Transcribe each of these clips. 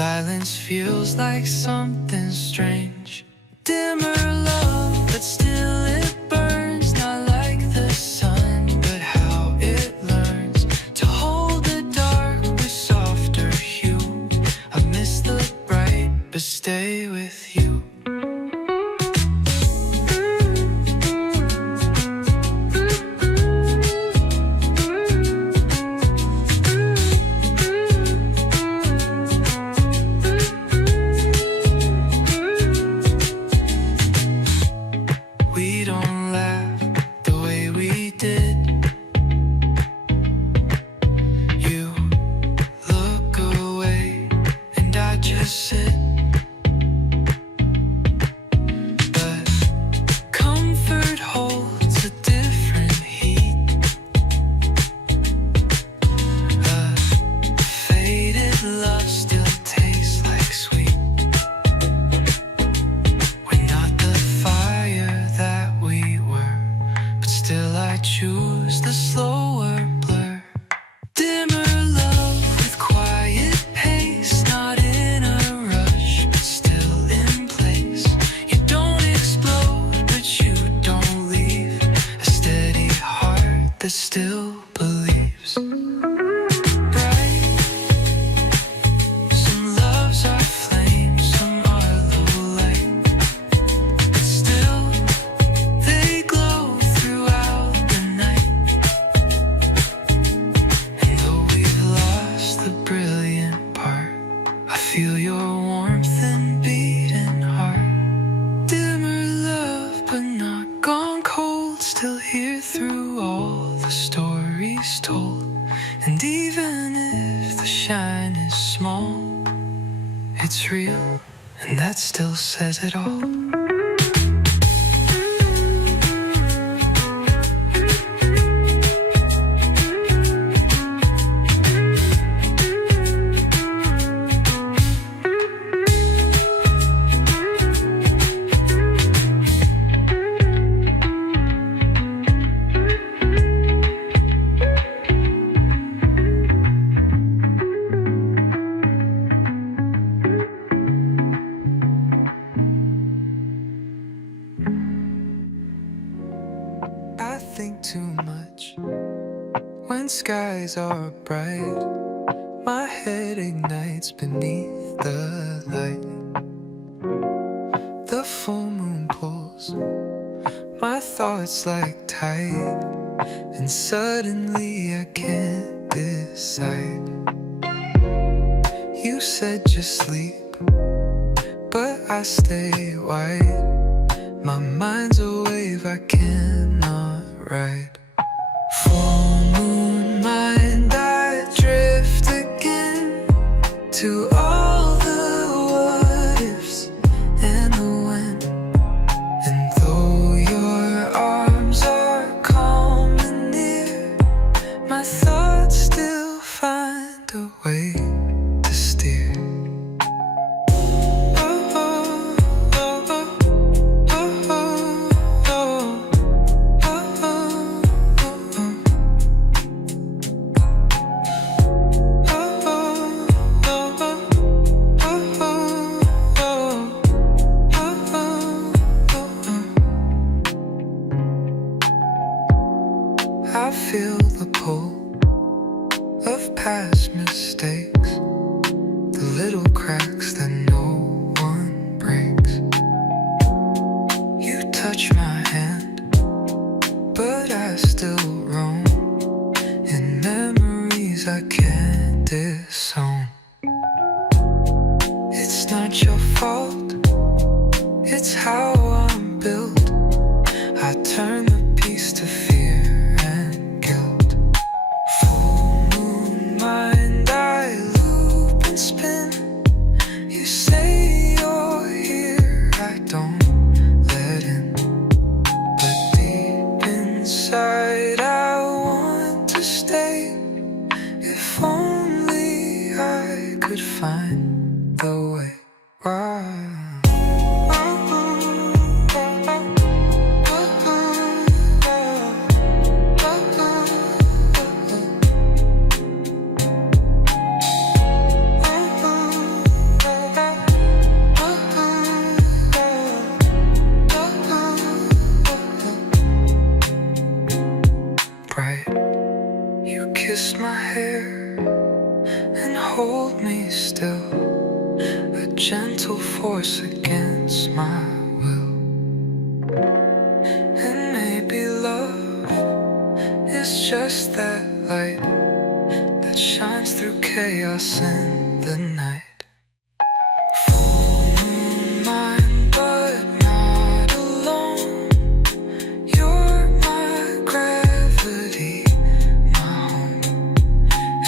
silence feels like something strange. Dimmer love, but still it burns. Not like the sun, but how it learns to hold the dark with softer hue. I miss the bright, but stay with you. We don't laugh the way we did. You look away and I just sit. But comfort holds a different heat. A faded love still tastes like sweet. We're not the fire that we were, but still I choose the slower blur. Dimmer love with quiet pace, not in a rush, but still in place. You don't explode, but you don't leave. A steady heart that still believes. Bright, some loves are flames, some are low light. But still, they glow throughout the night. And though we've lost the brilliant part, I feel your warmth and beating heart. Dimmer love, but not gone cold. Still here through all the stories told. And even if the shine is small, it's real, and that still says it all. I think too much when skies are bright. My head ignites beneath the light. The full moon pulls my thoughts like tide, and suddenly I can't decide. You said just sleep, but I stay wide. My mind's a wave I cannot ride. Full moon mind, I drift again to all the what ifs and the when. And though your arms are calm and near, my thoughts still find a way to steer. I feel the pull of past mistakes, the little cracks that no one breaks. You touch my hand, but I still roam in memories I can't disown. It's not your fault, it's how I'm built. I turn the peace to fear and guilt. Full moon mind, I loop and spin. You say you're here, I don't let in. But deep inside I want to stay. If only I could find the way. still, a gentle force against my will. And maybe love is just that light that shines through chaos in the night. Full moon mine, but not alone. You're my gravity, my home.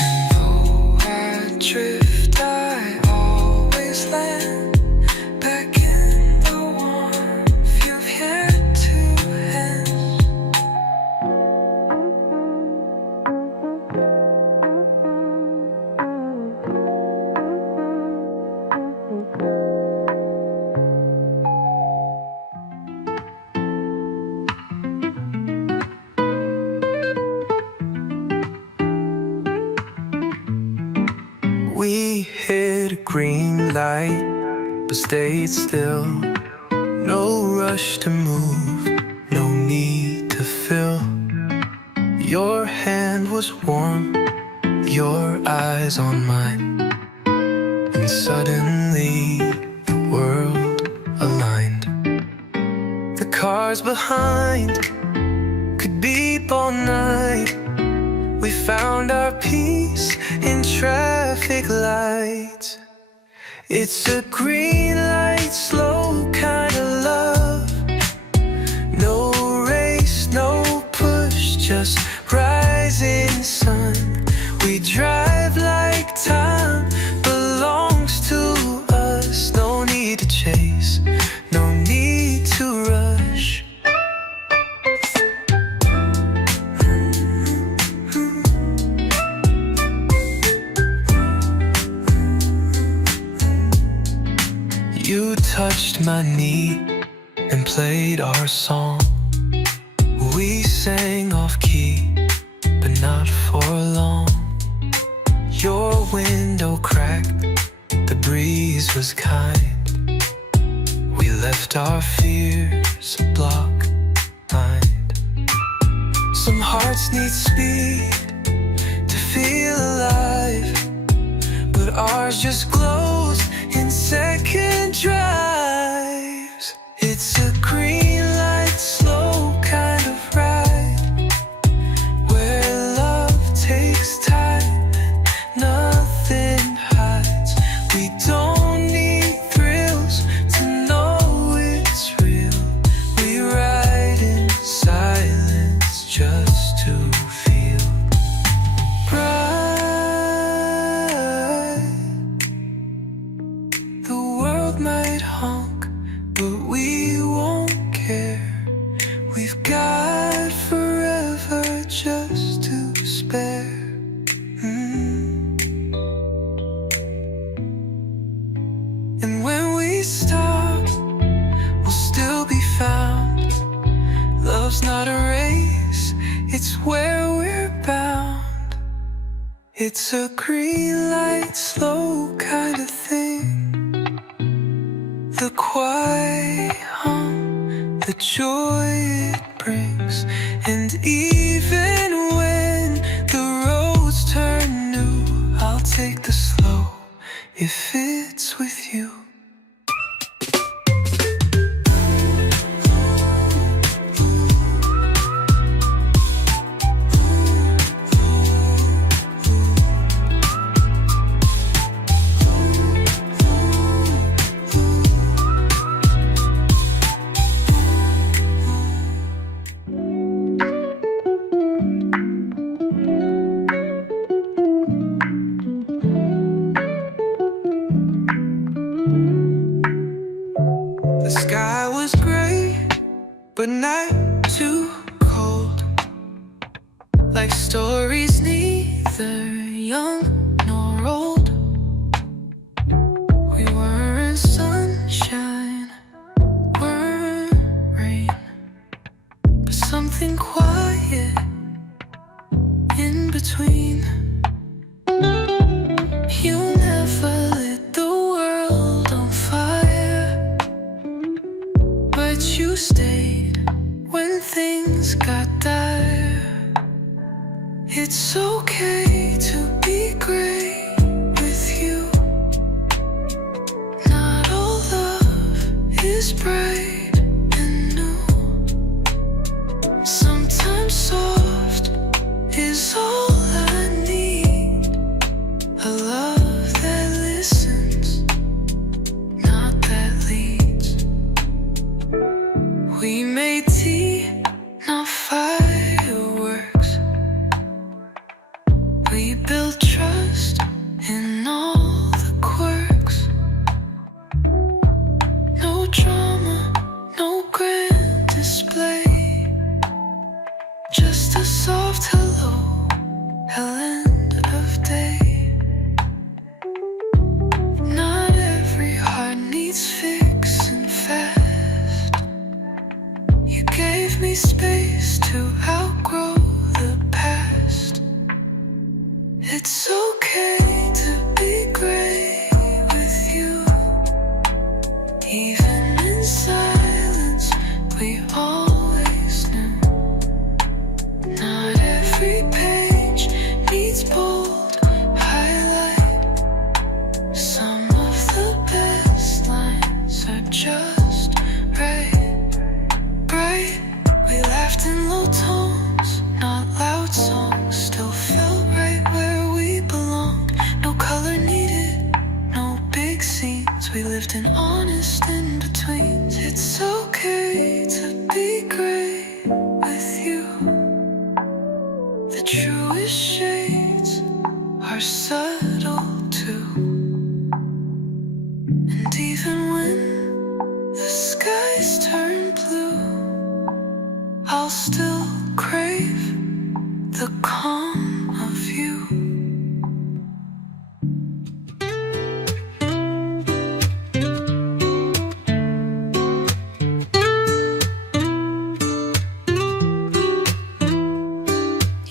And though I drift, I always land back in the warmth you've yet to end. We hit a green light, but stayed still. No rush to move, no need to fill. Your hand was warm, your eyes on mine, and suddenly the world aligned. The cars behind could beep all night. We found our peace in traffic lights. It's a green light, slow kind of love. No race, no push, just rising sun. We drive like time belongs to us. No need to chase, no need to rush. You touched my knee and played our song. We sang off key, but not for long. Your window cracked, the breeze was kind. We left our fears a block behind. Some hearts need speed to feel alive, but ours just glows in second drives. It's a green light, slow kind of ride, where love takes time and nothing hides. We don't need thrills to know it's real. We ride in silence just to feel bright. The world might honk, but we won't care. We've got forever just to spare. And when we stop, we'll still be found. Love's not a race, it's where we're bound. It's a green light, slow kind of thing. The quiet hum, the joy it brings. And even when the roads turn new, I'll take the slow if it's with you. The sky was gray, but not too cold. Like stories neither young nor old. We weren't sunshine, weren't rain, but something quiet in between. You never lit the world on fire, but you stayed when things got dire. It's okay to be great with you. lived in honest in betweens. It's okay to be great with you. The truest shades are subtle too. And even when the skies turn blue, I'll still crave the calm of you.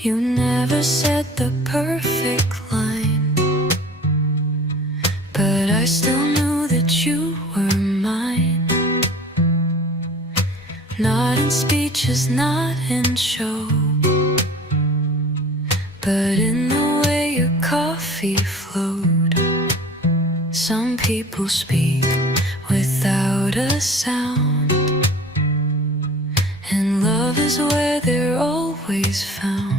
You never said the perfect line, but I still knew that you were mine. Not in speeches, not in show, but in the way your coffee flowed. Some people speak without a sound, and love is where they're always found.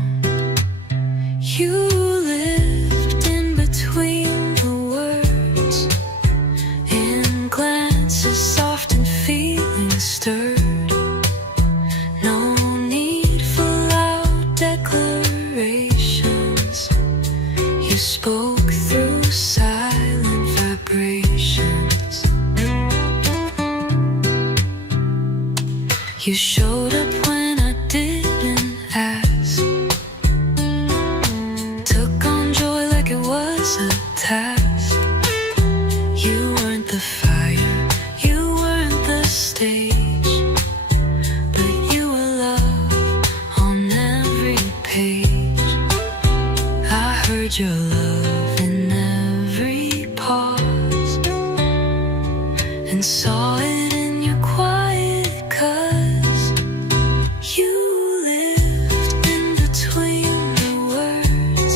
You lived in between the words, in glances soft and feelings stirred. No need for loud declarations. You spoke through silent vibrations. You showed up when I didn't ask, took on joy like it was a task. You weren't the fire, you weren't the stage, but you were love on every page. I heard your love in every pause, and saw it in your quiet, 'cause you lived in between the words,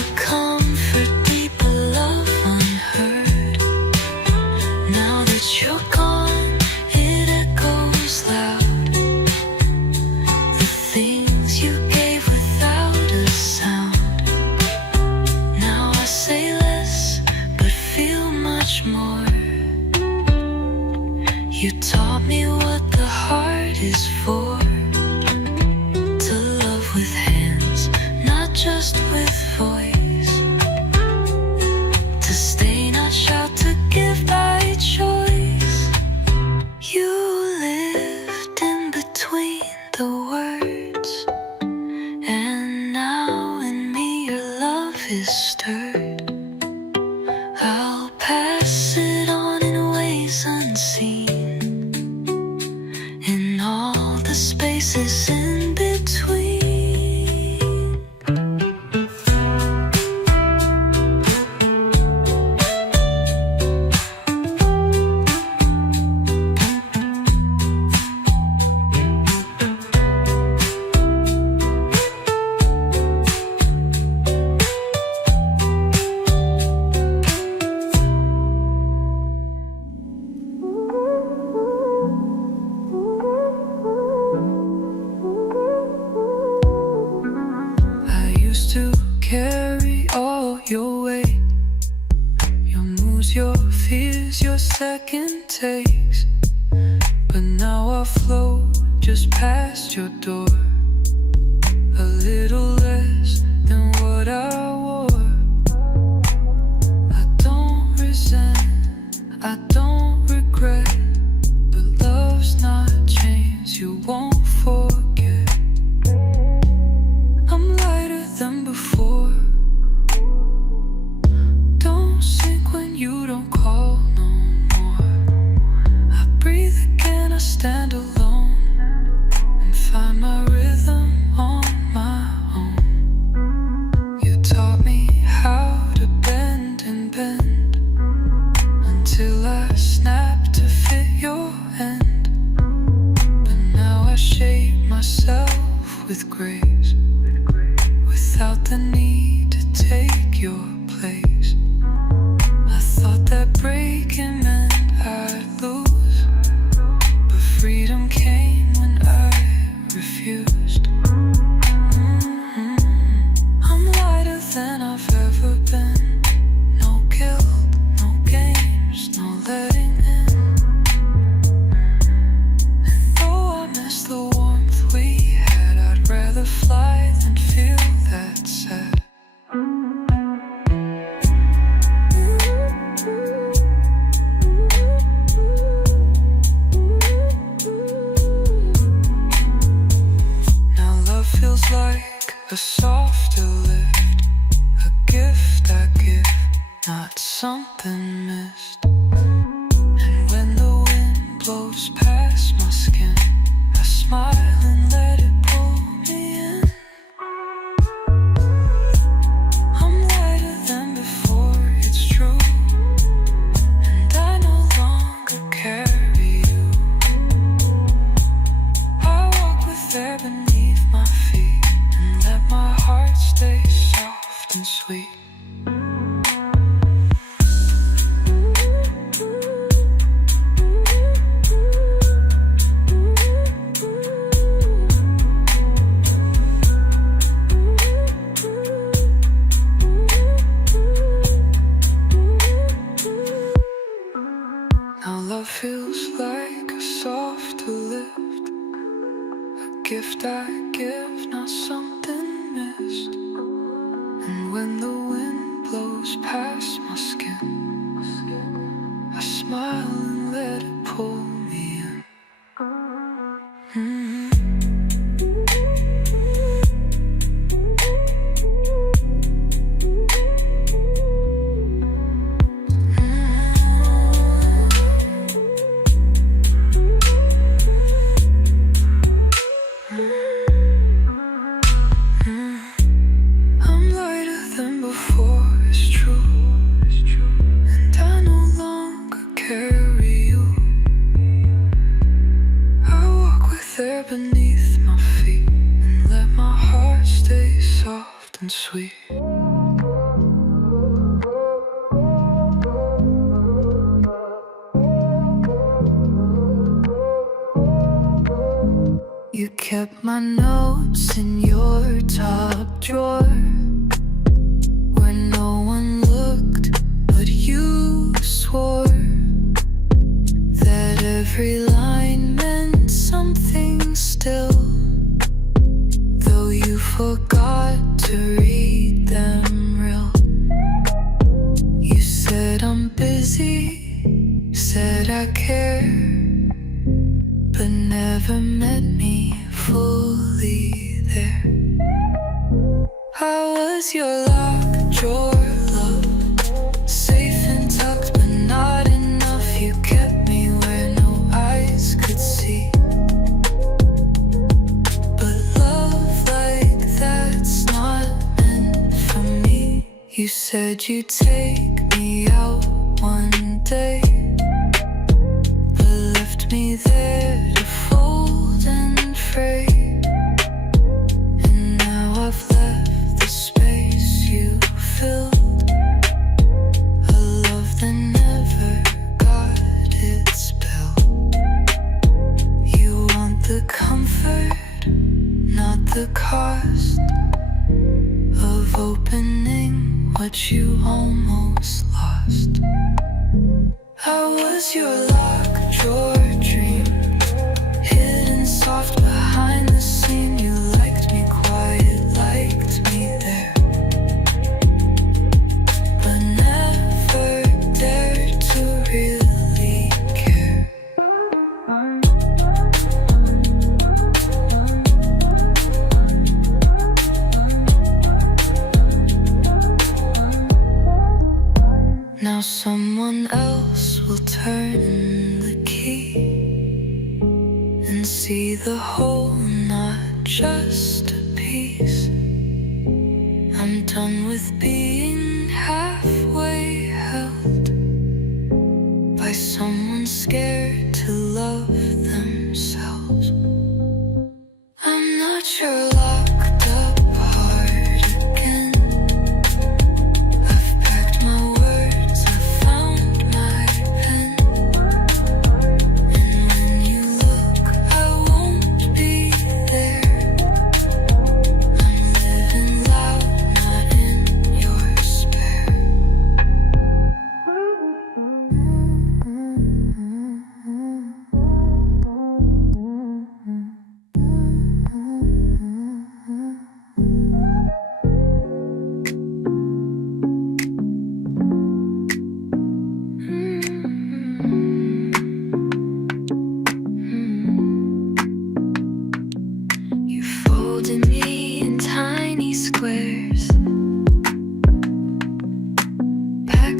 a comfort deep, a love unheard. Now that you're gone, it echoes loud, the things you gave without a sound. Now I say less, but feel much more. You taught me what the heart is for, to love with hands, not just with voice, to stay, not shout, to give by choice. You lived in between the words, and now in me your love is stirred. I'll pass it on in ways unseen, in all the spaces in between. I used to carry all your weight, your moves, your fears, your second takes, but now I float just past your door, a little less than what I wore. I don't resent, I don't regret, but love's not chains you won't forget. I'm lighter than before, don't sink when you don't call no more. I breathe again, I stand alone, and find my rhythm on my own. You taught me how to bend and bend, until I snapped to fit your end. But now I shape myself with grace, without the need to take your place. I thought that breaking meant I'd lose, but freedom came when I refused. I'm lighter than I've ever been, no guilt, no games, something missed. And when the wind blows past my skin, I smile and let it pull me in. I'm lighter than before, it's true, and I no longer carry you. I walk with air beneath my feet and let my heart stay soft and sweet. Now love feels like a softer lift, a gift I give, not something missed. And when the wind blows past my skin, I smile and let it pull me in. I'm lighter than before, it's true, and I no longer carry you. I walk with air beneath my feet and let my heart stay soft and sweet. You kept my notes in your top drawer, where no one looked but you swore that every line meant something still, though you forgot to read them real. You said I'm busy, said I care, but never met me fully there. I was your locked drawer love, safe and tucked but not enough. You kept me where no eyes could see, but love like that's not meant for me. You said you'd take me out one day, but left me there to fold and fray. And now I've left the space you filled, a love that never got its bill. You want the comfort, not the cost of opening what you almost lost. I was your locked drawer dream, hidden soft behind the scene. You liked me quiet, liked me there, but never dared to really care. Now someone else will turn the key and see the whole, not just a piece. I'm done with being halfway held by someone scared to love themselves. I'm not your locked up heart again. I've packed my words, I found my pen, and when you look, I won't be there. I'm living loud, not in your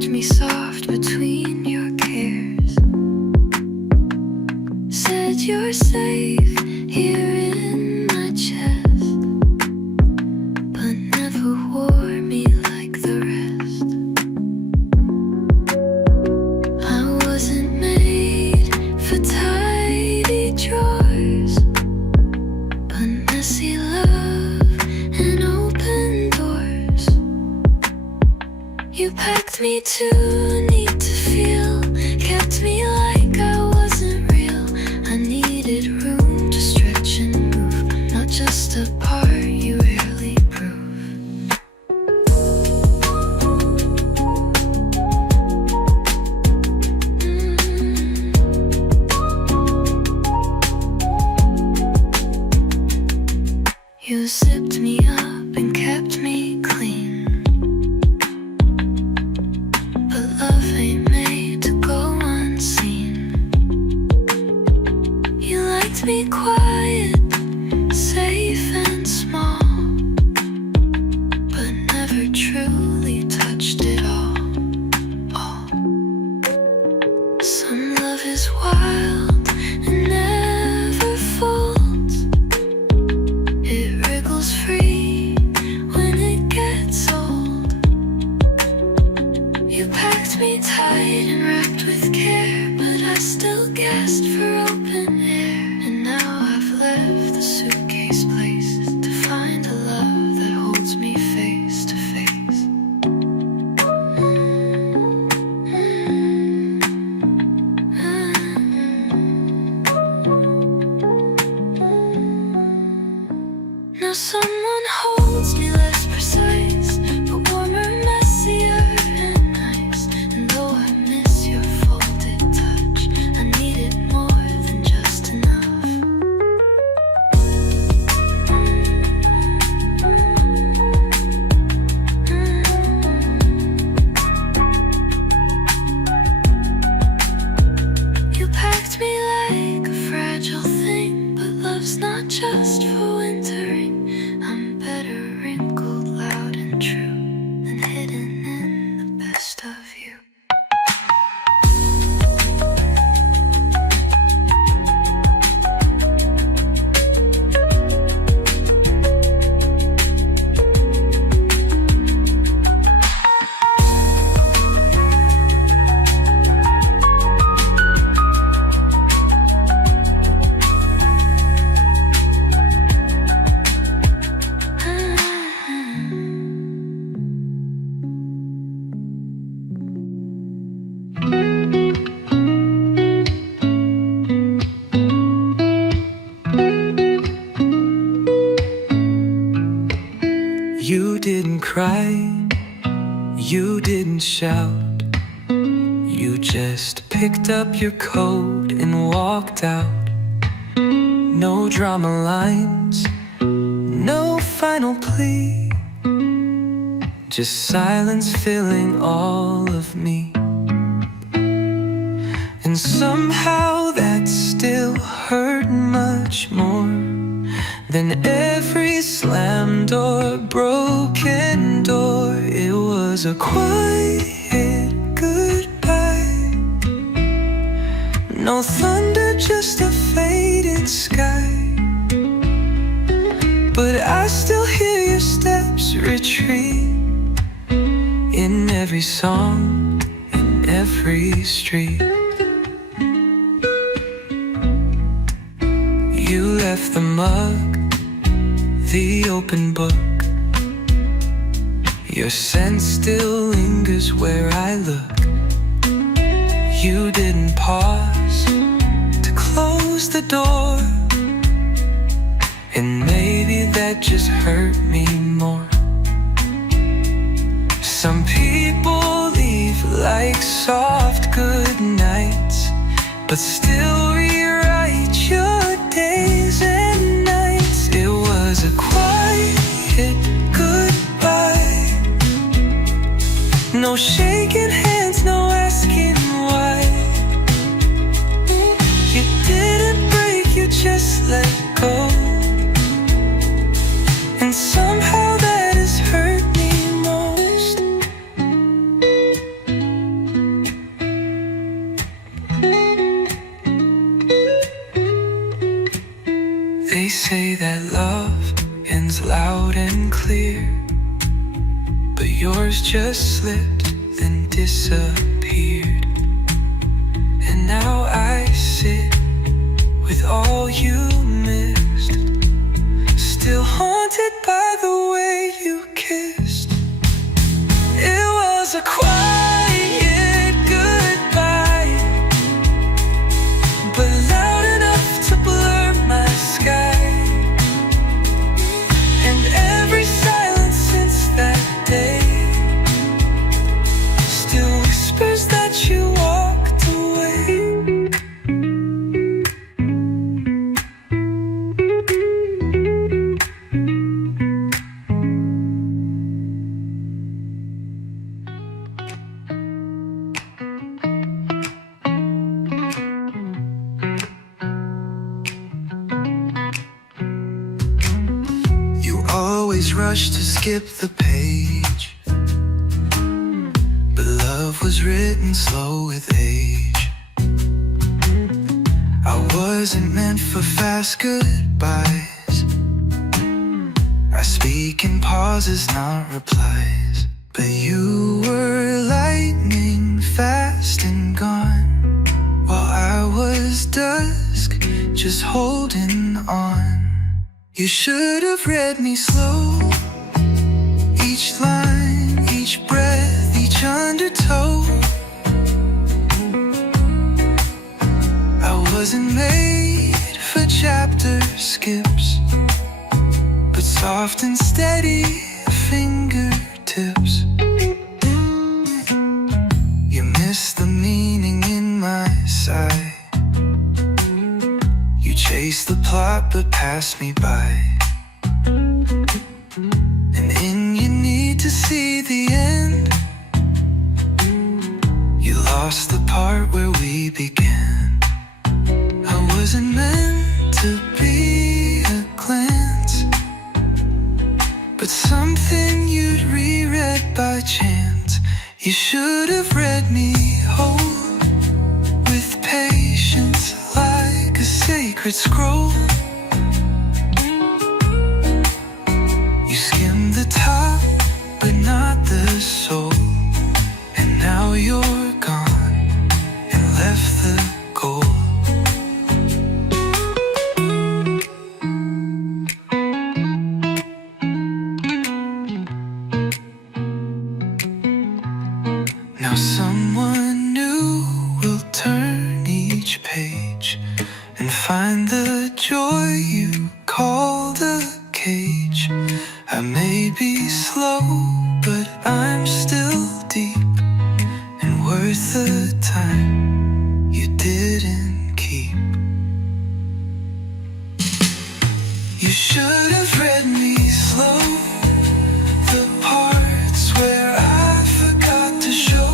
rocked me soft between your cares. Said you're safe here in my chest, but never wore me like the rest. I wasn't made for tidy drawers, but messy love and open doors. You packed me too neat to feel, kept me like I wasn't real. I needed room to stretch and move, not just a part you rarely prove. You zipped me up and kept me clean, but love ain't made to go unseen. You liked me quiet, safe and small, but never truly touched it all. Some love is wild and never folds. It wriggles free when it gets old. You packed me tight and wrapped with care, but I still gasped for open air. And now I've left the suitcase place to find a love that holds me face to face. Now someone holds me less precise, but warmer, messier, and nice. And though I miss your folded touch, I needed more than just enough. You packed me like a fragile thing, but love's not just for wintering. I'm better wrinkled, loud and true, than hidden in the best of you. You didn't cry, you didn't shout. You just picked up your coat and walked out. No drama lines, no final plea, just silence filling all of me. And somehow that still hurt much more than every slammed or broken door. It was a quiet goodbye, no thunder, just a faded sky. But I still hear your steps retreat in every song, in every street. You left the mug, the open book. Your scent still lingers where I look. You didn't pause to close the door, and maybe that just hurt me more. Some people leave like soft good nights, but still rewrite your days and nights. It was a quiet goodbye, no shaking hands, no asking why. You didn't break, you just let go. And somehow that has hurt me most. say that love ends loud and clear, but yours just slipped, then disappeared. And now I sit with all you missed, still haunted by the way you kissed. It was a quiet goodbye, but loud enough to blur my sky. And every silence since that day still whispers that you walked away. You always rush to skip the page, but love was written slow with age. I wasn't meant for fast goodbyes. I speak in pauses, not replies. But you were lightning fast and gone, while I was dusk, just holding on. You should have read me slow, each line, each breath, each undertow. I wasn't made for chapter skips, but soft and steady fingertips. You missed the meaning in my sigh. You chased the plot but passed me by. And in your need to see the end, you lost the part where we began. I wasn't meant to be a glance, but something you'd reread by chance. You should have read me whole, with patience like a sacred scroll. You skimmed the top, but not the soul. And now you're gone and left the gold. Now someone new will turn each page and find the joy you called a cage. I may be slow, but I'm still deep and worth the time you didn't keep. You should have read me slow, the parts where I forgot to show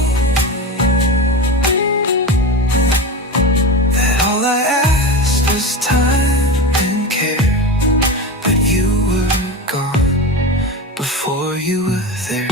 that all I asked was time and care. But you were gone before you were there.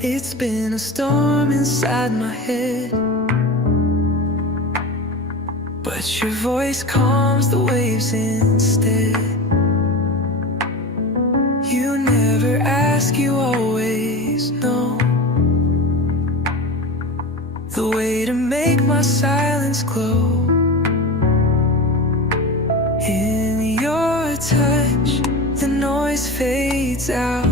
It's been a storm inside my head, but your voice calms the waves instead. You never ask, you always know the way to make my silence glow. In your touch, the noise fades out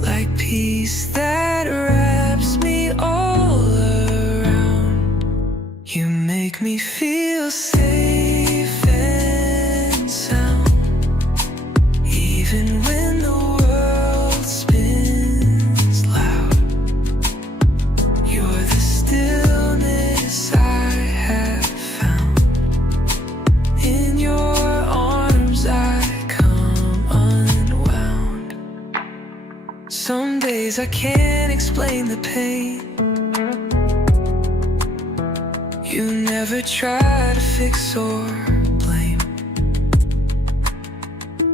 like peace that wraps me all around. You make me feel safe and sound, even when the world spins loud. You're the stillness I have found. In your arms I come unwound. Someday days I can't explain the pain. You never try to fix or blame.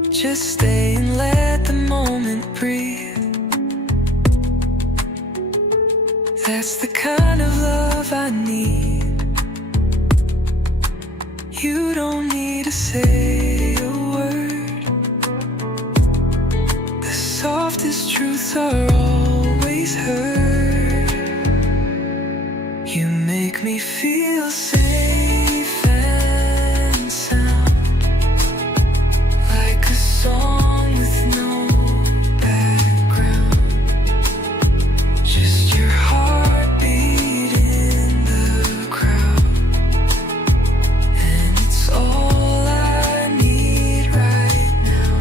Just stay and let the moment breathe. That's the kind of love I need. You don't need to say a word. The softest truths are always heard. You make me feel safe and sound, like a song with no background. Just your heartbeat in the crowd, and it's all I need right now.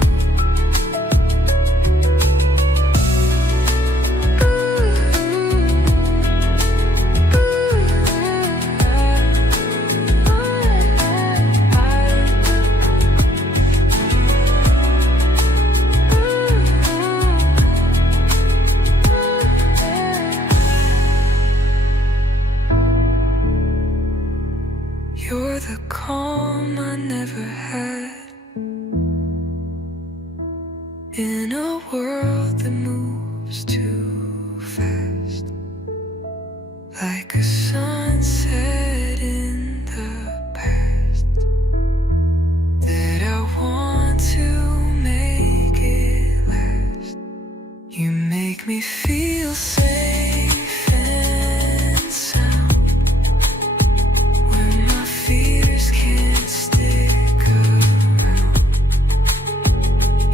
You're the calm I never had, in a world that moves too fast, like a sunset in the past, that I want to make it last. You make me feel safe and sound, when my fears can't stick around.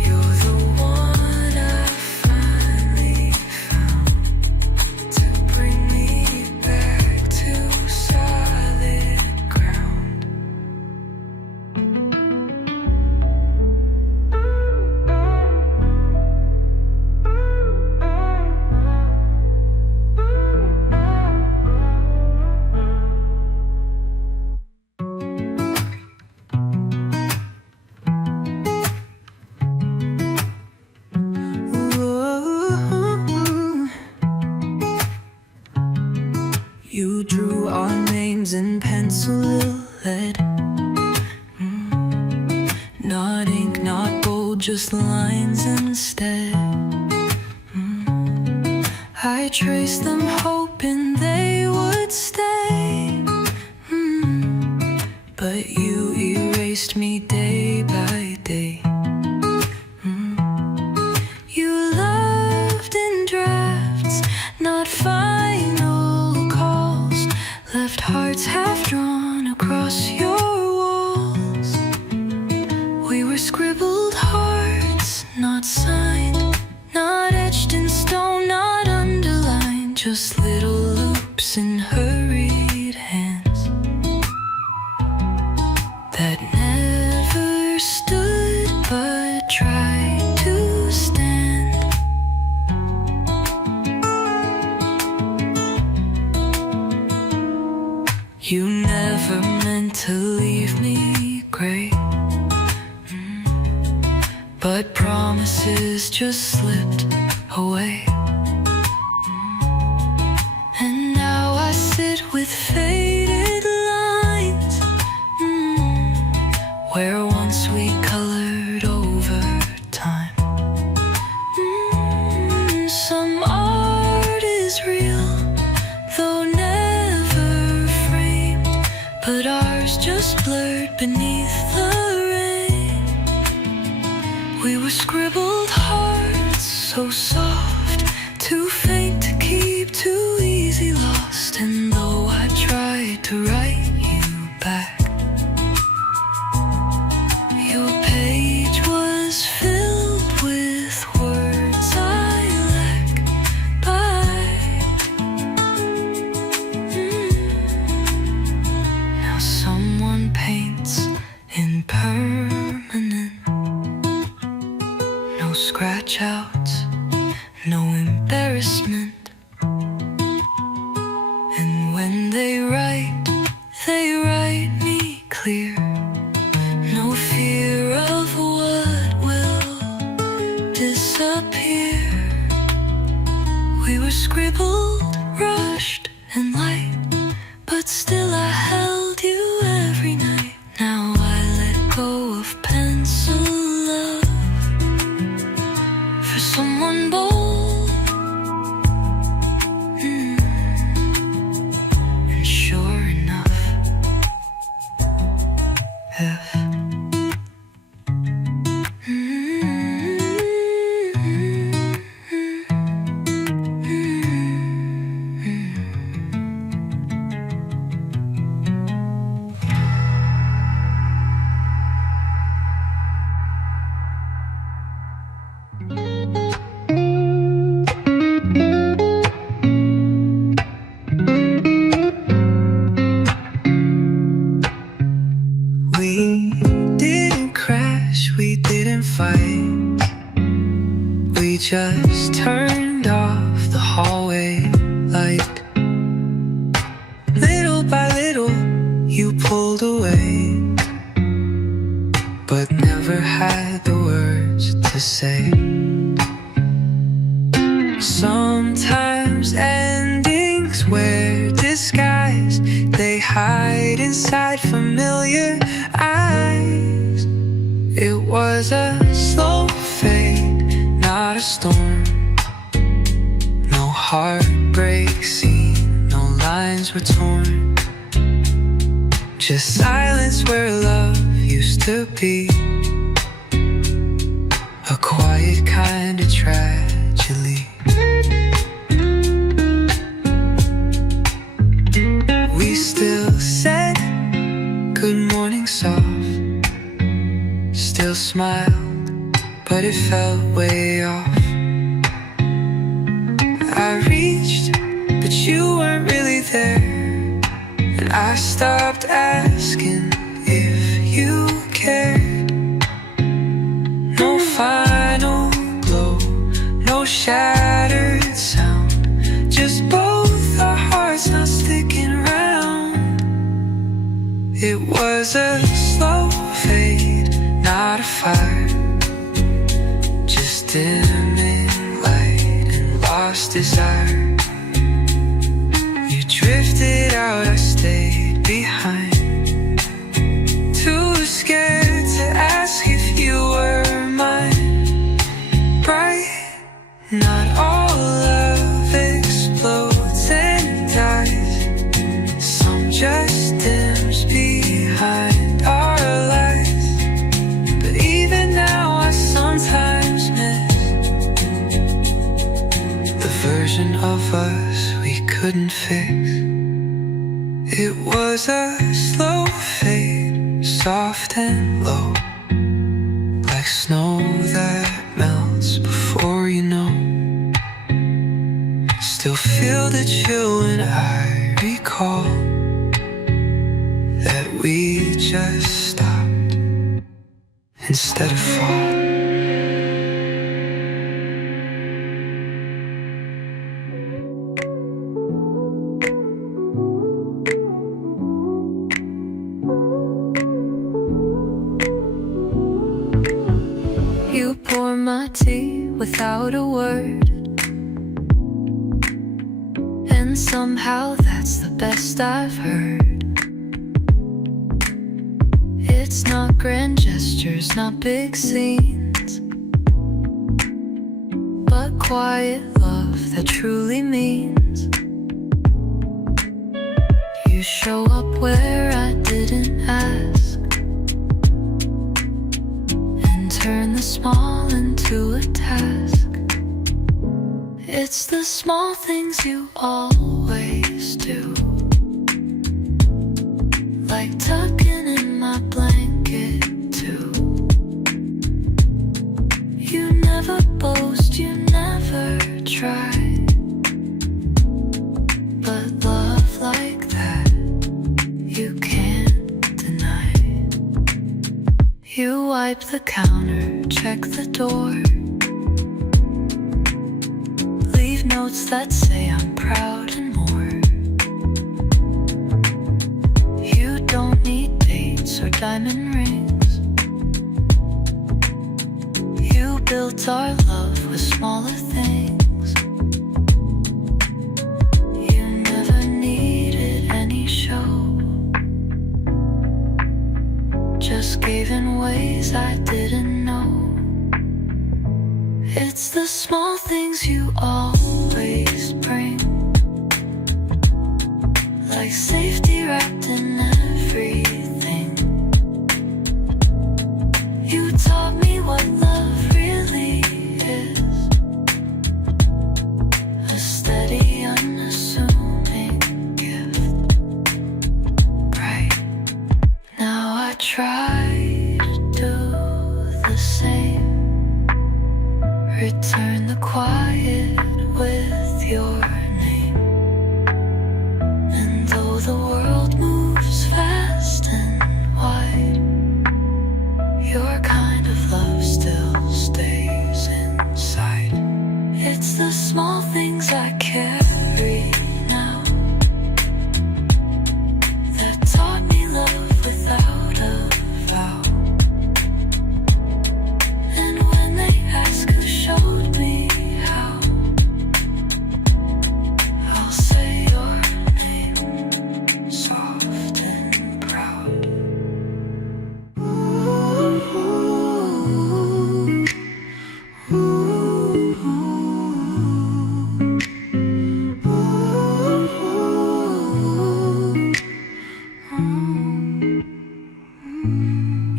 You're the one I finally found, to bring me back to solid ground. Ooh. You drew our names in pencil lead, not ink, not gold, just lines instead. I traced them hoping they would stay, but you erased me day by day. You loved in drafts, not final calls, left hearts half drawn across your walls. We were scribbled hearts, not signed, not etched in stone, not underlined, just little loops in hurried hands that never stood but tried to stand. You never meant to leave me gray, but promises just slipped away. And now I sit with faded lines, where once we colored over time. Some art is real, though never framed, but ours just blurred beneath the rain. We were scribbled hearts, so soft, too faint to keep, too easy lost. And though I tried to write you back, your page was filled with words I lack by. Now someone paints in permanent, no scratch outs, no embarrassment. And when they write me clear. No fear of what will disappear. scribbled, rushed, and light, but still I held you every night. Now I let go of pencil love for someone bold. And sure enough, if we didn't crash, we didn't fight. We just turned off the hallway light. Little by little, you pulled away, but never had the words to say. Sometimes endings wear disguise. They hide inside familiar eyes. It was a slow fade, not a storm. No heartbreak scene, no lines were torn. Just silence where love used to be. A quiet kind of tragedy. We still said good morning soft, still smiled, but it felt way off. I reached, but you weren't really there, and I stopped asking if you cared. No final blow, no shattered sound, just both our hearts not sticking around. It was a slow fade, not a fire, just dimming light and lost desire. You drifted out, I stayed behind, too scared to ask if you were mine. Bright, not all love explodes and dies. Some just dims behind our lies. But even now I sometimes miss the version of us we couldn't fix. It was a slow fade, soft and low, like snow that melts before you know. Still feel the chill when I recall that we just stopped instead of fall. you pour my tea without a word, and somehow that's the best I've heard. It's not grand gestures, not big scenes, but quiet love that truly means. You show up where I didn't ask, and turn the small into a task. It's the small things you always do, like tucking in my blanket too. You never boast, you never try, but love like that you can't deny. You wipe the counter, check the door, leave notes that say I'm proud and more. You don't need dates or diamond rings. You built our love with smaller things. just gave in ways I didn't know. It's the small things you always bring, like safety wrapped in everything. You taught me what love really is, a steady, unassuming gift. Right now I try to do the same, return the quiet with your name. And though the world moves fast and wide, your kind of love still stays inside. It's the small things I carry now that taught me love without a vow. And when they ask who showed me how, I'll say your name, soft and proud.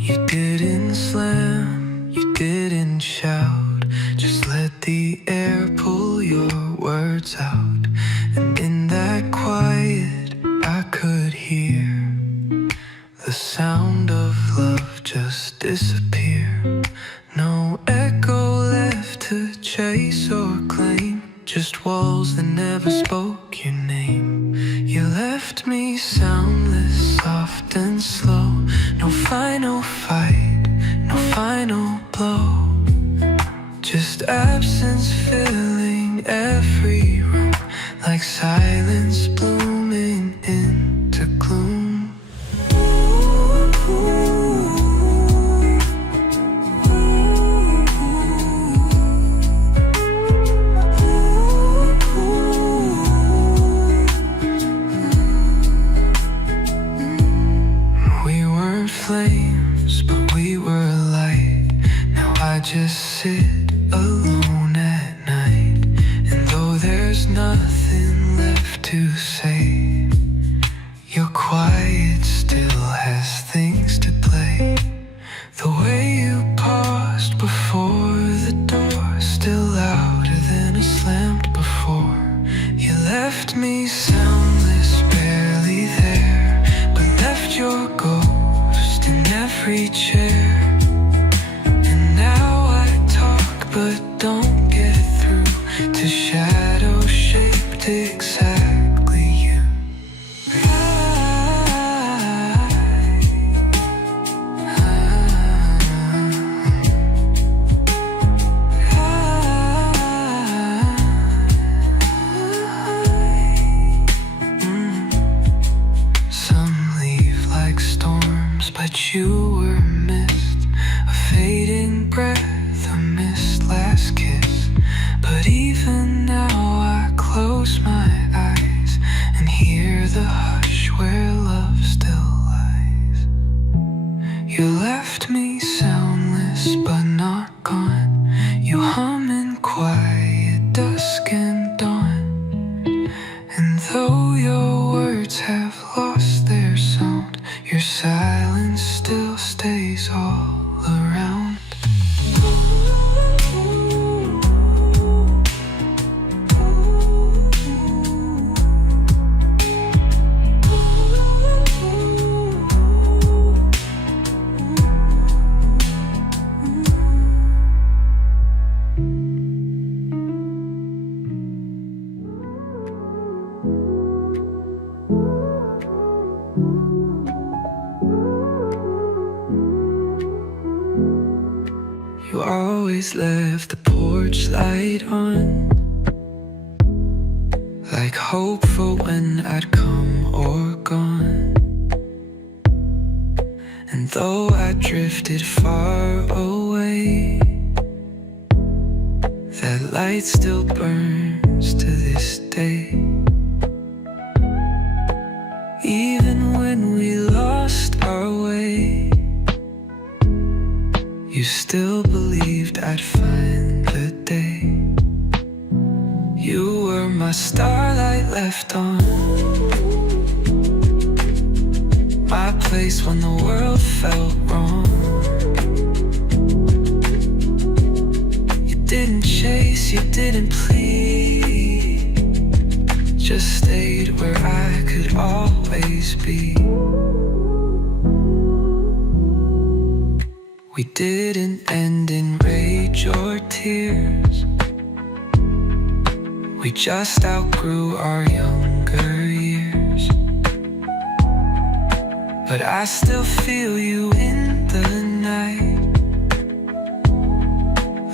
You didn't slam, you didn't shout, just let the air pull your words out. And in that quiet I could hear the sound of love just disappear. No echo left to chase or claim, just walls that never spoke your name. You left me soundless, soft and slow. No final fight, no final blow, just absence filling every room, like silence blooming into gloom. We weren't flames, but we were light. Now I just sit alone at night, and though there's nothing left to say, your quiet still has things to play. The way you paused before the door, still louder than a slammed before. You left me soundless, barely there, but left your ghost in every chair. And now I talk but don't get through to shadows shaped exactly you. Some leave like storms, but you were mist, a fading breath, a mist last kiss. But even now I close my eyes and hear the hush where love still lies. You left me soundless but not gone, you hum in quiet dusk and dawn. And though your words have lost their sound, your silence still stays all around. You always left the porch light on, like hope for when I'd come or gone. And though I drifted far away, that light still burns to this day. Even when we lost our way, You still believed I'd find the day. You were my starlight left on my place when the world felt wrong. You didn't chase, you didn't plead, just stayed where I could always be. We didn't end in rage or tears, we just outgrew our younger years. But I still feel you in the night,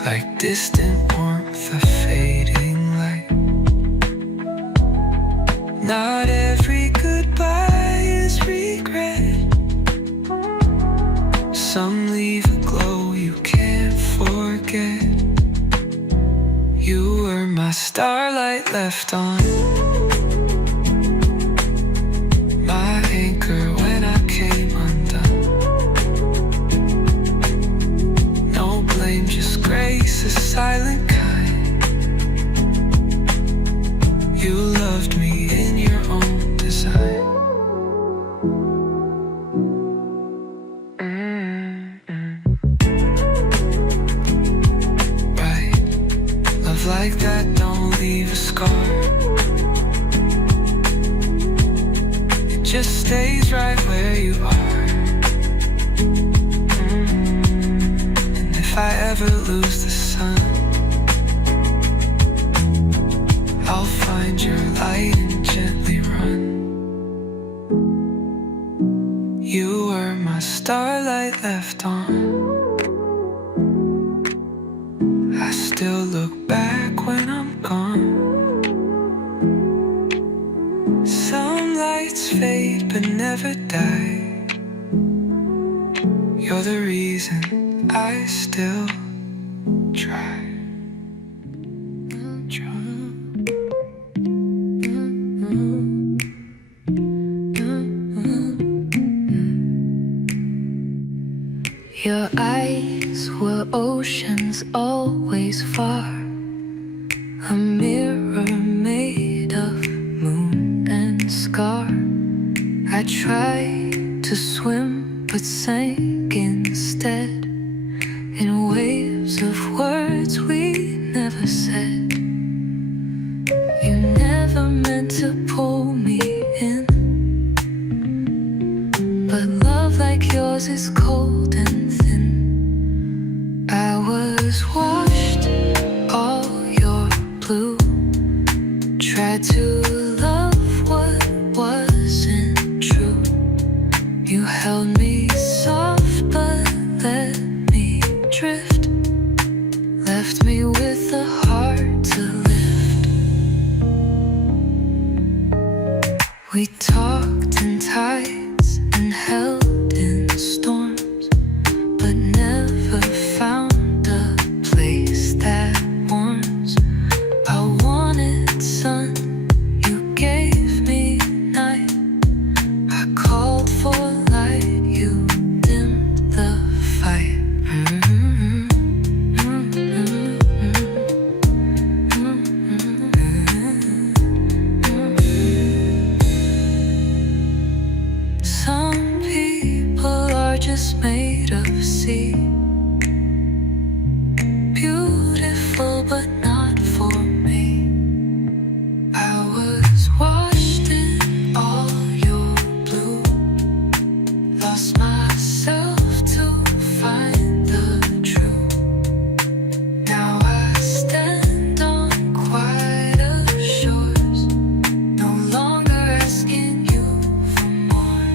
like distant warmth of fading light. Not every goodbye is regret, some leave a glow you can't forget. You were my starlight left on, my anchor when I came undone. No blame, just grace, a silent kind. You loved me in your own design. Like that, don't leave a scar. It just stays right where you are. And if I ever lose the sun, I'll find your light and gently run. You were my starlight left on. I still look back when I'm gone. Some lights fade but never die. You're the reason I still try. Your eyes were oceans always far, a mirror made of moon and scar. I tried to swim but sank instead in waves of words we never said. You never meant to pull me in, but love like yours is cold and thin. I was washed, all your blue. Tried to love what wasn't true. You held me soft but let me drift. Left me with a heart to lift. We talked in tides and held in storms, but never found a place that warms. I wanted sun, you gave me night. I called for light, you dimmed the fight. Some people are just made of sea, beautiful but not for me. I was washed in all your blue, lost myself to find the truth. Now I stand on quieter shores, no longer asking you for more.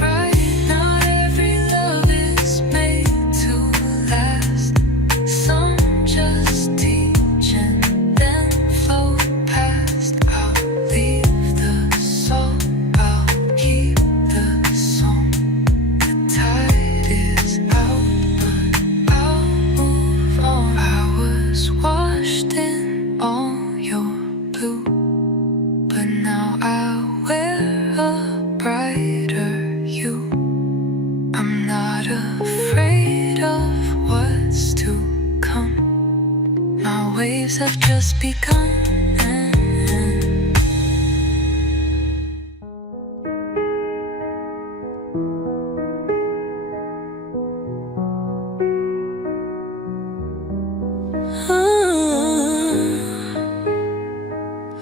Right, not every love is made to last. Some just teach and then float past. I'll leave the salt, I'll keep the song. The tide is out, but I'll move on. I was washed in all your blue, but now I wear a brighter hue. things have just begun.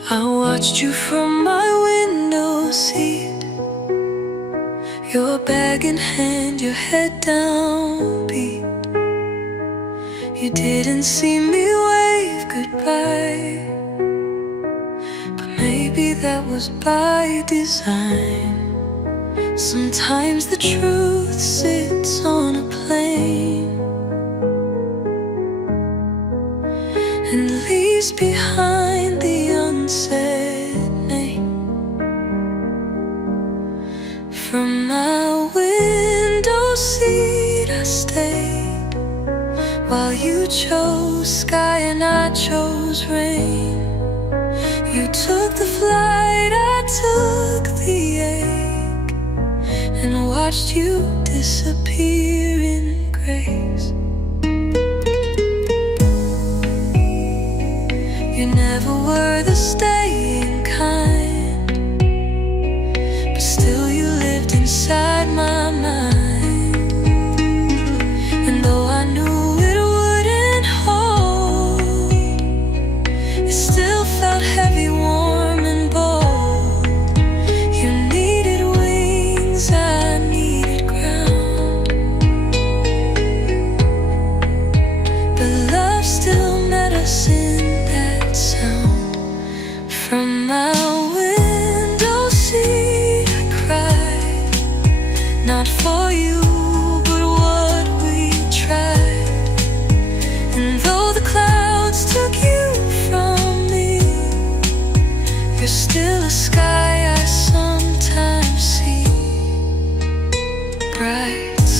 I watched you from my window seat, your bag in hand, your head downbeat. You didn't see me wave goodbye, but maybe that was by design. Sometimes the truth sits on a plane and leaves behind the unsaid name. From my window seat I stayed while you chose sky and I chose rain. You took the flight, I took the ache, and watched you disappear in grace. You never were the staying kind, but still you lived inside my mind. And though I knew it wouldn't hold, it still felt heavy, warm and bold. You needed wings, I needed ground, but love still met us in sound. From my window seat I cried, not for you, but what we tried. And though the clouds took you from me, you're still a sky I sometimes see bright.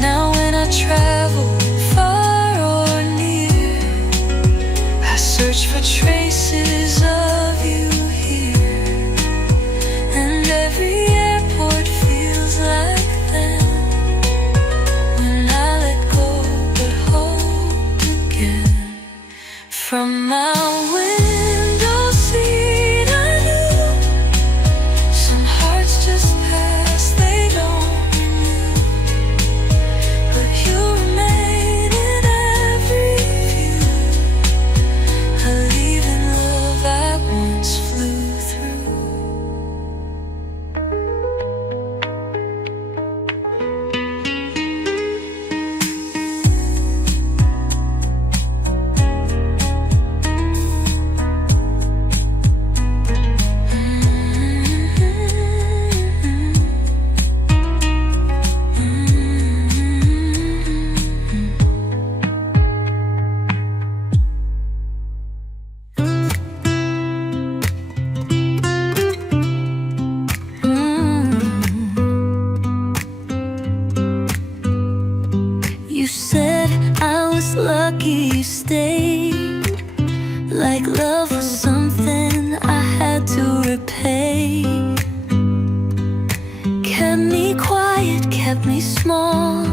Now when I travel far or near, I search for traces of you here, and every airport feels like them when I let go but hold again. From my window seat I knew some hearts just pass, they don't renew, but you remain in every view, a leaving love I once flew through. You said I was lucky you stayed, like love was something I had to repay. Kept me quiet, kept me small,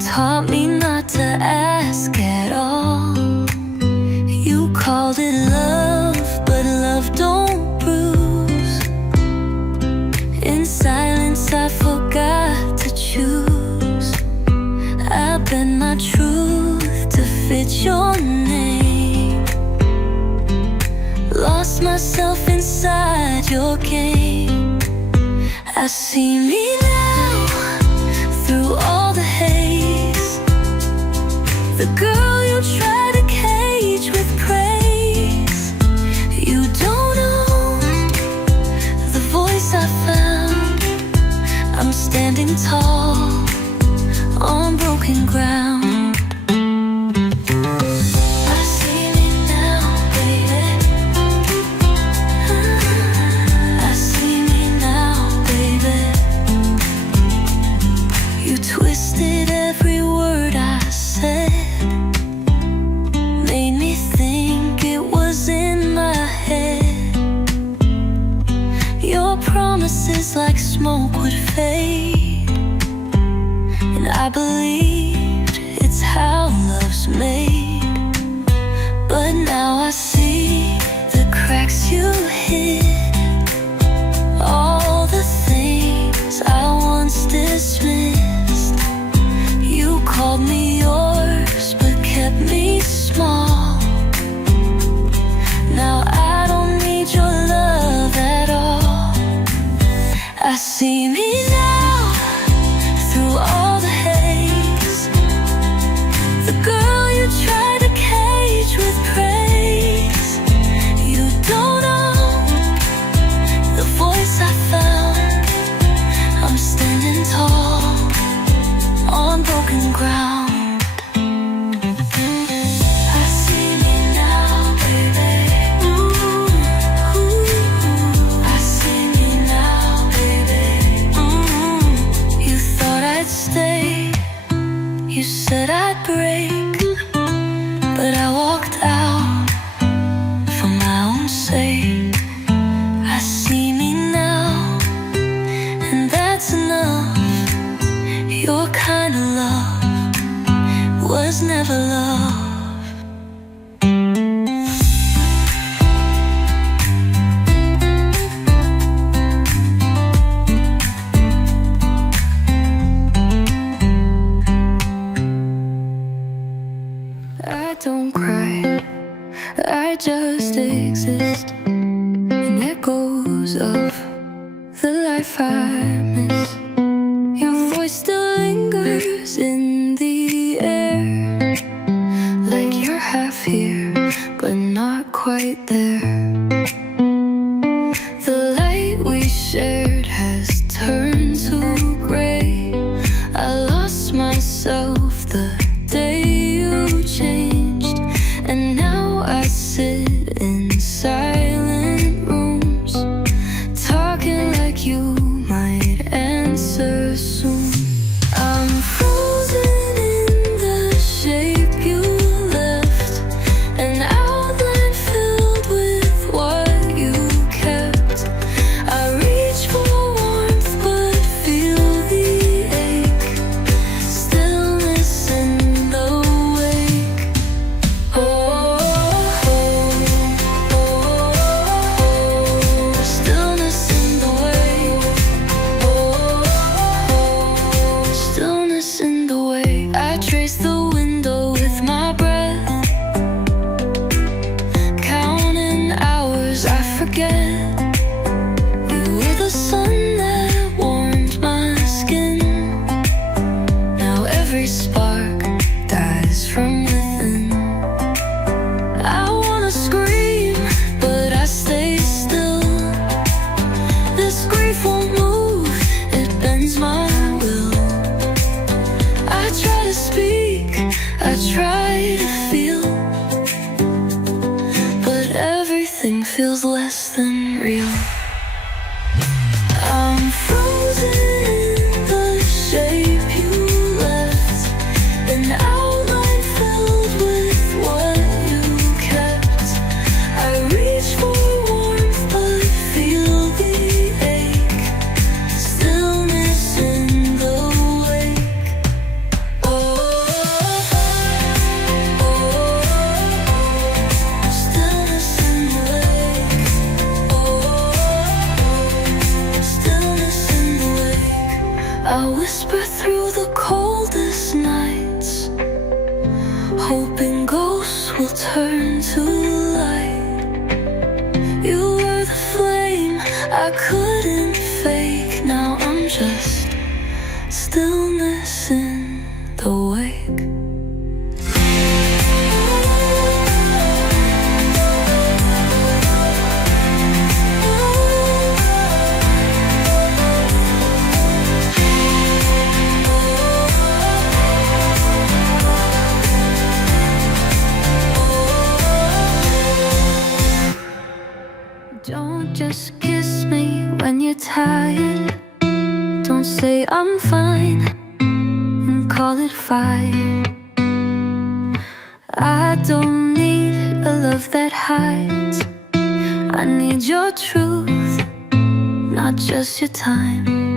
taught me not to ask at all. You called it love, but love don't bruise. In silence I forgot to choose. I bent my truth to fit your name, lost myself inside your game. I see me now through all the haze, the girl you try to cage with praise. You don't know the voice I found. I'm standing tall on broken ground. I see me now, baby. I see me now, baby. You twisted every word I said, made me think it was in my head. Your promises like smoke would fade, and I believed it that's how love's made. But now I see the cracks you hid. All the things I once dismissed. You called me yours, but kept me small. Now I don't need your love at all. I see me now through all the haze. The girl you tried to cage with praise. You don't know the voice I found. I'm standing tall on broken ground. I see me now, baby. Ooh, ooh. I see me now, baby. You thought I'd stay. You said I'd break, but I walked out for my own sake. I see me now, and that's enough. Your kind of love was never love. I don't cry, I just exist in echoes of the life I miss. Your voice still lingers in the air, like you're half here, but not quite there. The light we shared has turned to gray. I lost myself the day you changed, and now I sit in silent rooms, talking like you might answer soon. I'm frozen in the shape you left, an outline filled with what you kept. I reach for warmth but feel the ache, stillness in the wake. Oh, oh, oh, stillness in the wake. Oh, stillness in the wake. I trace the window with my breath, counting hours I forget. You were the sun that warmed my skin. Now every spark dies from within. I wanna scream, but I stay still. This grief won't move, it bends my will. I try to speak, I try to feel, but everything feels less than real. I'm frozen in the shape you left, an outline filled with what you kept. I reach for warmth but feel the ache, stillness in the wake. Oh, oh, stillness in the wake. Oh, stillness in the wake. I whisper through the coldest nights, hoping ghosts will turn to light. You were the flame I couldn't fake. Now I'm just stillness in the wake. Don't just kiss me when you're tired. Don't say I'm fine and call it fire. I don't need a love that hides. I need your truth, not just your time.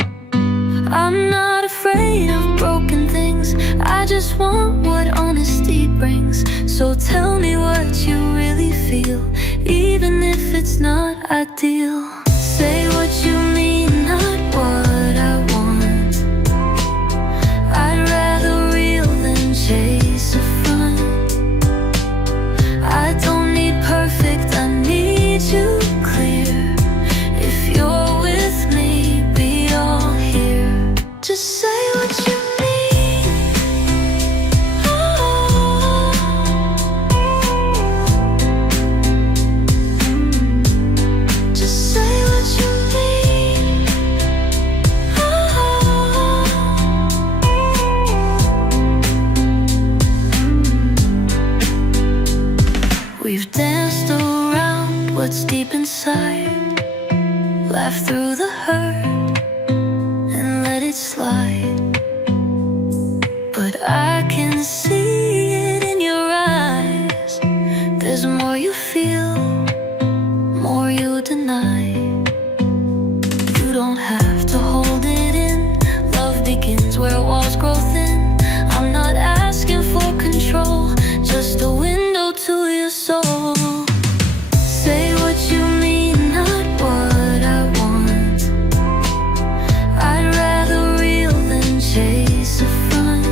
I'm not afraid of broken things things. I just want what honesty brings. So tell me what you really feel, even if it's not ideal. Say what you mean, not what I want. I'd rather real than chase a front. I don't need perfect, I need you clear. If you're with me, be all here. Just say what you mean. Oh. Just say what you mean. Oh. We've danced around what's deep inside, laughed through the hurt and let it slide. But I can see it in your eyes. There's more you feel, more you deny. You don't have to hold it in. Love begins where walls grow thin. I'm not asking for control, just a window to your soul. Say what you mean, not what I want. I'd rather real than chase a front.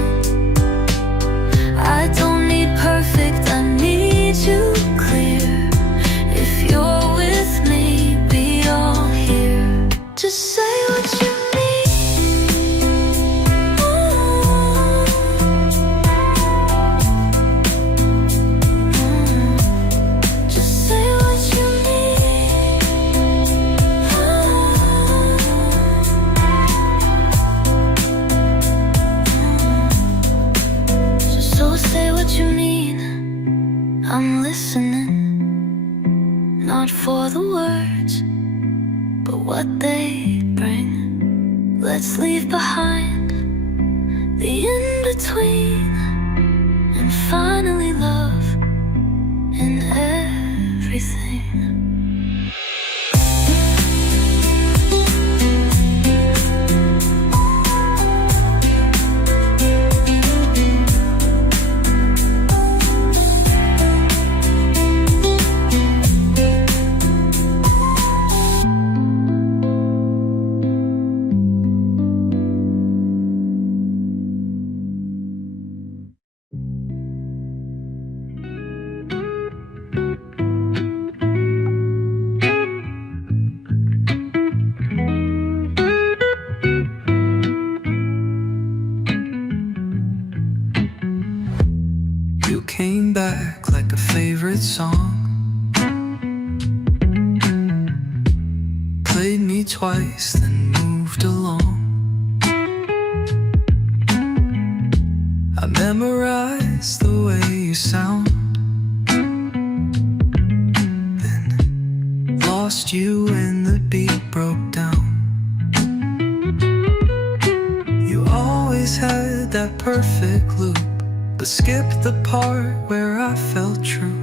I don't need perfect, I need you clear. If you're with me, be all here. Just say what you mean. Oh. Just say what you mean. So say what you mean. I'm listening, not for the words, but what they bring. Let's leave behind the in-between and finally love in everything. You came back like a favorite song, played me twice, then moved along. I memorized the way you sound, then lost you when the beat broke down. You always had that perfect loop, but skipped the part where I felt truth.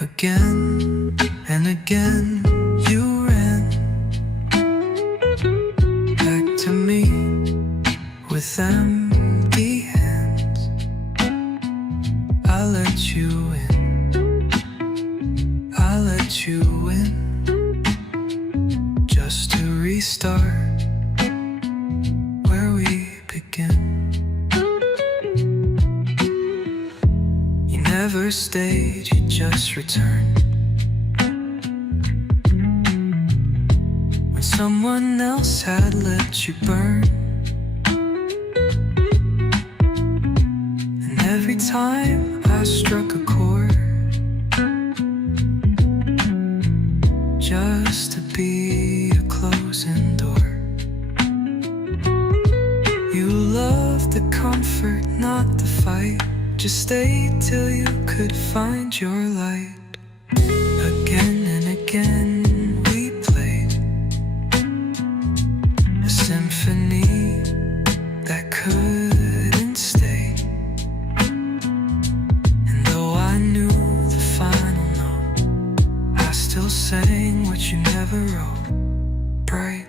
Again and again you ran back to me with empty hands. I let you in, I let you in, just to restart where we began. Never stayed, you just returned when someone else had let you burn. And every time I struck a chord, just to be a closing door. You loved the comfort, not the fight. Just stay till you could find your light. Again and again we played a symphony that couldn't stay. And though I knew the final note, I still sang what you never wrote. Bright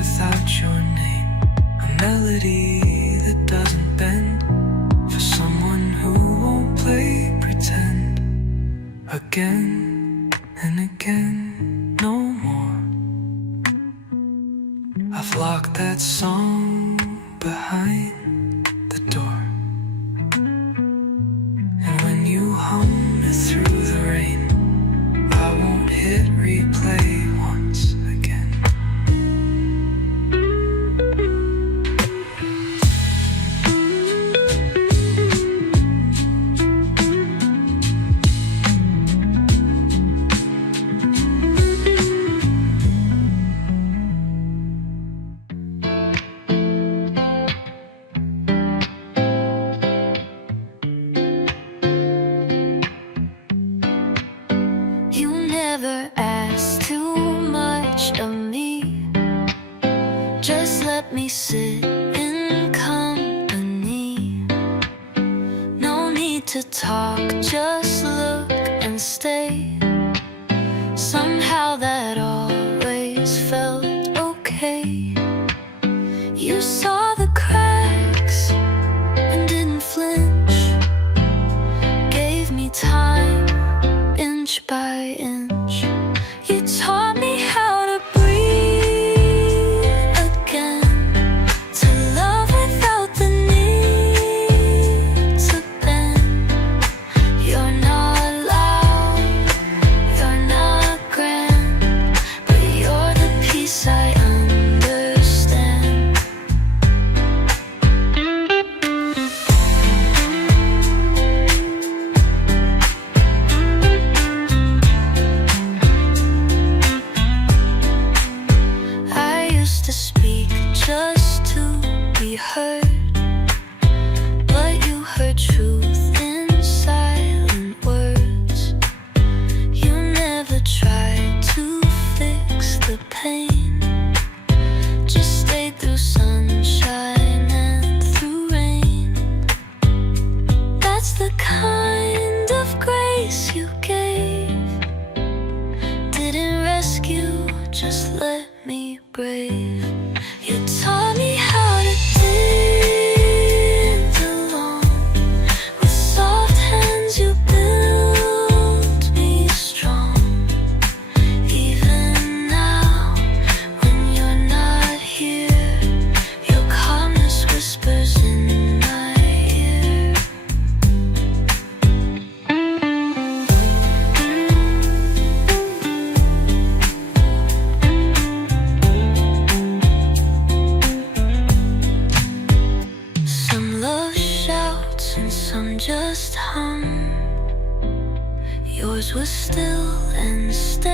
without your name. A melody that doesn't bend for someone who won't play pretend. Again and again, no more. I've locked that song behind the door. And when you hum it through the rain, I won't hit replay once again. You never ask too much of me. Just let me sit in company. No need to talk, just look and stay. Somehow that always felt okay. You saw the cracks and didn't flinch. Gave me time, inch by inch. You taught me how to breathe again, to love without the need to bend. You're not loud, you're not grand, but you're the peace I understand. I used to speak just to be heard, but you heard truth in silent words. You never tried to fix the pain, just stayed through sunshine and through rain. That's the kind of grace you gave. Didn't rescue, just let me brave. You taught me how to dance alone. With soft hands you built me strong. Even now, when you're not here, your calmness whispers in my ear. Some love shouts and some just hum. Yours was still and steady.